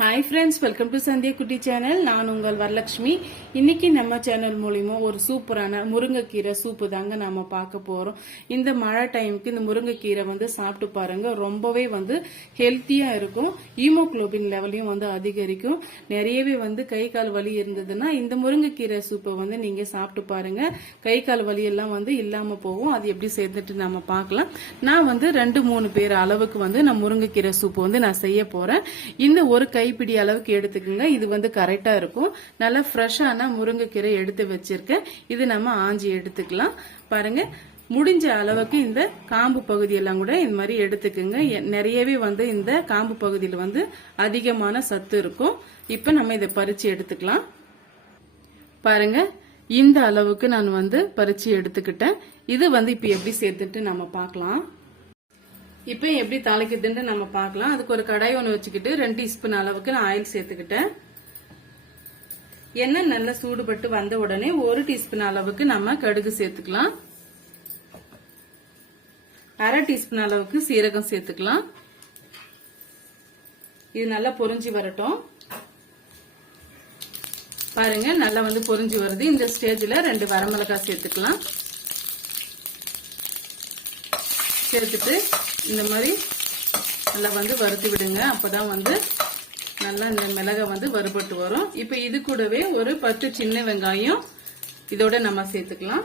Hi friends welcome to Sandhya குட்டி channel நான் உங்கள் வரலட்சுமி. இன்னைக்கு நம்ம சேனல் மூலிமா ஒரு சூப்பரான முருங்கைக்கீரை சூப்பு தாங்க நாம பார்க்க போறோம். இந்த மழை டைமுக்கு இந்த முருங்கைக்கீரை வந்து சாப்பிட்டு பாருங்க. ரொம்பவே வந்து ஹெல்த்தியா இருக்கும். ஈமோகுளோபின் லெவலையும் வந்து அதிகரிக்கும். நிறையவே வந்து கை கால் வலி இருந்ததுன்னா இந்த முருங்கைக்கீரை சூப்பை வந்து நீங்க சாப்பிட்டு பாருங்க. கை கால் வலி எல்லாம் வந்து இல்லாம போகும். அது எப்படி சேர்ந்துட்டு நாம பார்க்கலாம். நான் வந்து ரெண்டு மூணு பேர் அளவுக்கு வந்து நான் முருங்கைக்கீரை சூப்பு வந்து நான் செய்ய போறேன். இந்த ஒரு கை கைப்பிடி அளவுக்கு எடுத்துக்கோங்க. இது வந்து கரெக்டா இருக்கும். நல்லா ஃப்ரெஷ்ஷான முருங்கைக்கீரை எடுத்து வச்சிருக்கேன். இது நம்ம ஆஞ்சி எடுத்துக்கலாம். பாருங்க. முடிஞ்ச அளவுக்கு இந்த காம்பு பகுதியெல்லாம் கூட இந்த மாதிரி எடுத்துக்கோங்க. எ- நிறையவே வந்து இந்த காம்பு பகுதியில் வந்து அதிகமான சத்து இருக்கும். இப்போ நம்ம இதை பறிச்சு எடுத்துக்கலாம். பாருங்க. இந்த அளவுக்கு நான் வந்து பறிச்சு எடுத்துக்கிட்டேன். இது வந்து இப்போ எப்படி சேர்த்துட்டு நம்ம பார்க்கலாம். இப்போ எப்படி தாளிக்குதுன்னு நம்ம பார்க்கலாம். அதுக்கு ஒரு கடாய் ஒன்று வச்சுக்கிட்டு ரெண்டு டீஸ்பூன் அளவுக்கு நான் ஆயில் சேர்த்துக்கிட்டேன். எண்ணெய் நல்லா சூடுபட்டு வந்த உடனே ஒரு டீஸ்பூன் அளவுக்கு நம்ம கடுகு சேர்த்துக்கலாம். அரை டீஸ்பூன் அளவுக்கு சீரகம் சேர்த்துக்கலாம். இது நல்லா பொரிஞ்சு வரட்டும். பாருங்க நல்லா வந்து பொரிஞ்சு வருது. இந்த ஸ்டேஜில் ரெண்டு வரமிளகாய் சேர்த்துக்கலாம். சேர்த்துட்டு இந்த மாதிரி நல்லா வந்து வறுத்து விடுங்க. அப்பதான் வந்து நல்லா இந்த மிளகை வந்து வறுபட்டு வரும். இப்போ இது கூடவே ஒரு பத்து சின்ன வெங்காயம் இதோட நம்ம சேர்த்துக்கலாம்.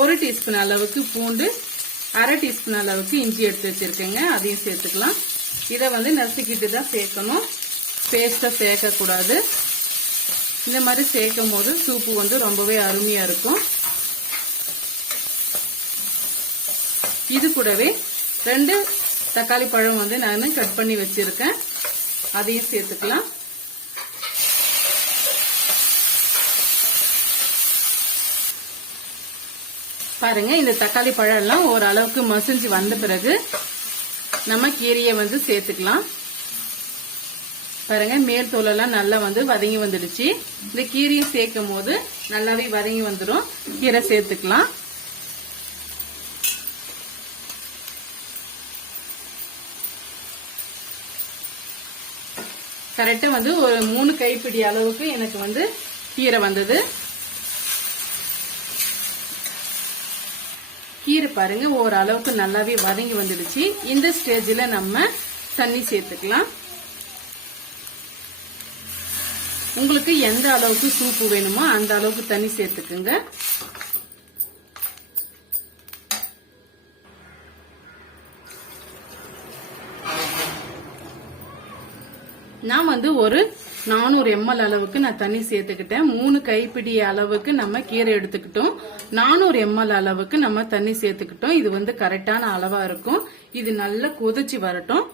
ஒரு டீஸ்பூன் அளவுக்கு பூண்டு அரை டீஸ்பூன் அளவுக்கு இஞ்சி எடுத்து வச்சிருக்கேங்க. அதையும் சேர்த்துக்கலாம். இதை வந்து நசுக்கிட்டு தான் சேர்க்கணும். பேஸ்ட்டை சேர்க்கக்கூடாது. இந்த மாதிரி சேர்க்கும் போது சூப்பு வந்து ரொம்பவே அருமையாக இருக்கும். இது கூடவே ரெண்டு தக்காளி பழம் வந்து நான் கட் பண்ணி வச்சிருக்கேன். அதையும் சேர்த்துக்கலாம். பாருங்க இந்த தக்காளி பழம் எல்லாம் ஓரளவுக்கு மசிஞ்சு வந்த பிறகு நம்ம கீரையை வந்து சேர்த்துக்கலாம். பாருங்க மேல் தோலெல்லாம் நல்லா வந்து வதங்கி வந்துடுச்சு. இந்த கீரையை சேர்க்கும் போது நல்லாவே வதங்கி வந்துடும் கீரை சேர்த்துக்கலாம். கரெக்டா வந்து ஒரு மூணு கைப்பிடி அளவுக்கு எனக்கு வந்து கீரை வந்தது. கீரை பாருங்க ஓரளவுக்கு நல்லாவே வதங்கி வந்துடுச்சு. இந்த ஸ்டேஜ்ல நம்ம தண்ணி சேர்த்துக்கலாம். உங்களுக்கு எந்த அளவுக்கு சூப்பு வேணுமோ அந்த அளவுக்கு தண்ணி சேர்த்துக்குங்க. நான் வந்து ஒரு நானூறு எம்எல் அளவுக்கு நான் தண்ணி சேர்த்துக்கிட்டேன். மூணு கைப்பிடி அளவுக்கு நம்ம கீரை எடுத்துக்கிட்டோம். நானூறு எம்எல் அளவுக்கு நம்ம தண்ணி சேர்த்துக்கிட்டோம். இது வந்து கரெக்டான அளவா இருக்கும். இது நல்லா கொதிச்சு வரட்டும்.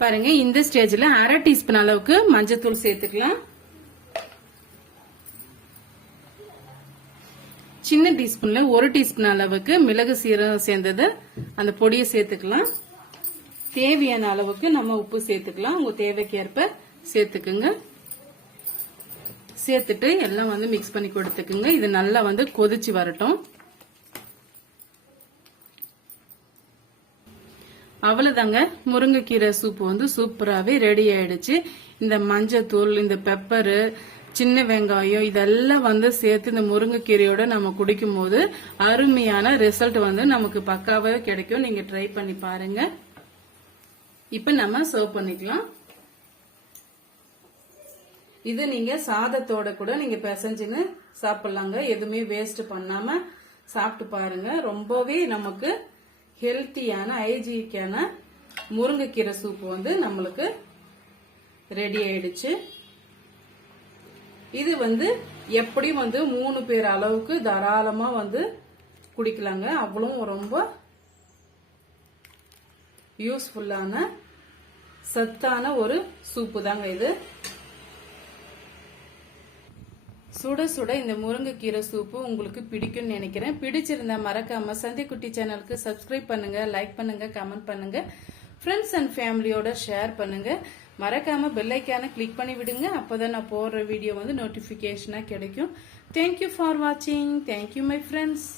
பாருங்க இந்த ஸ்டேஜ்ல அரை டீஸ்பூன் அளவுக்கு மஞ்சத்தூள் சேர்த்துக்கலாம். சின்ன டீஸ்பூன்ல ஒரு டீஸ்பூன் அளவுக்கு மிளகு சீரகம் சேர்ந்தது. அந்த பொடியை சேர்த்துக்கலாம். தேவையான அளவுக்கு நம்ம உப்பு சேர்த்துக்கலாம். உங்க தேவைக்கு ஏற்ப சேர்த்துக்குங்க. சேர்த்துட்டு எல்லாம் வந்து மிக்ஸ் பண்ணி கொடுத்துக்குங்க. இது நல்லா வந்து கொதிச்சு வரட்டும். அவ்வளவுதாங்க. முருங்கைக்கீரை சூப்பு வந்து சூப்பராகவே ரெடி ஆயிடுச்சு. இந்த மஞ்சத்தூள் இந்த பெப்பரு சின்ன வெங்காயம் இதெல்லாம் வந்து சேர்த்து இந்த முருங்கைக்கீரையோட நம்ம குடிக்கும் போது அருமையான ரிசல்ட் வந்து நமக்கு பக்காவே கிடைக்கும். நீங்க ட்ரை பண்ணி பாருங்க. இப்ப நம்ம சர்வ் பண்ணிக்கலாம். இது நீங்க சாதத்தோட கூட நீங்க பிசைஞ்சுன்னு சாப்பிடலாங்க. எதுவுமே வேஸ்ட் பண்ணாம சாப்பிட்டு பாருங்க. ரொம்பவே நமக்கு ஹெல்த்தியான ஹைஜீனிக்கான முருங்கைக்கீரை சூப்பு வந்து நம்மளுக்கு ரெடி ஆயிடுச்சு. இது வந்து எப்படியும் வந்து மூணு பேர் அளவுக்கு தாராளமா வந்து குடிக்கலாங்க. அவ்வளவும் ரொம்ப யூஸ்ஃபுல்லான சத்தான ஒரு சூப்பு தாங்க இது. சுட சுட இந்த முருங்கைக்கீரை சூப்பு உங்களுக்கு பிடிக்கும்னு நினைக்கிறேன். பிடிச்சிருந்தா மறக்காம சந்திக்குட்டி சேனலுக்கு சப்ஸ்கிரைப் பண்ணுங்க லைக் பண்ணுங்க கமெண்ட் பண்ணுங்க. ஃப்ரெண்ட்ஸ் அண்ட் ஃபேமிலியோட ஷேர் பண்ணுங்க. மறக்காம பெல்லைக்கான கிளிக் பண்ணி விடுங்க. அப்போதான் நான் போடுற வீடியோ வந்து நோட்டிபிகேஷனா கிடைக்கும். தேங்க்யூ ஃபார் வாட்சிங் தேங்க்யூ மை ஃப்ரெண்ட்ஸ்